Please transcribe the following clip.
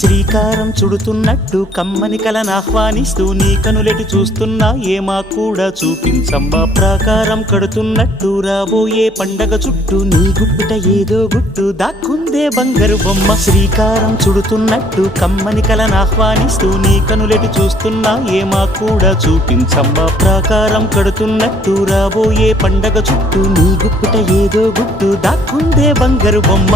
శ్రీకారం చుడుతున్నట్టు కమ్మని కలను ఆహ్వానిస్తూ నీ కనులెటు చూస్తున్నా ఏమా కూడా చూపించమ్మా ప్రాకారం కడుతున్నట్టు రాబోయే పండగ చుట్టూ నీ గుప్పిట ఏదో గుట్టు దాక్కుందే బంగారు బొమ్మ శ్రీకారం చుడుతున్నట్టు కమ్మని కలను ఆహ్వానిస్తూ నీ కనులెటు చూస్తున్నా ఏమా కూడా చూపించమ్మా ప్రాకారం కడుతున్నట్టు రాబోయే పండగ చుట్టూ నీ గుప్పిట ఏదో గుట్టు దాక్కుందే బంగారు బొమ్మ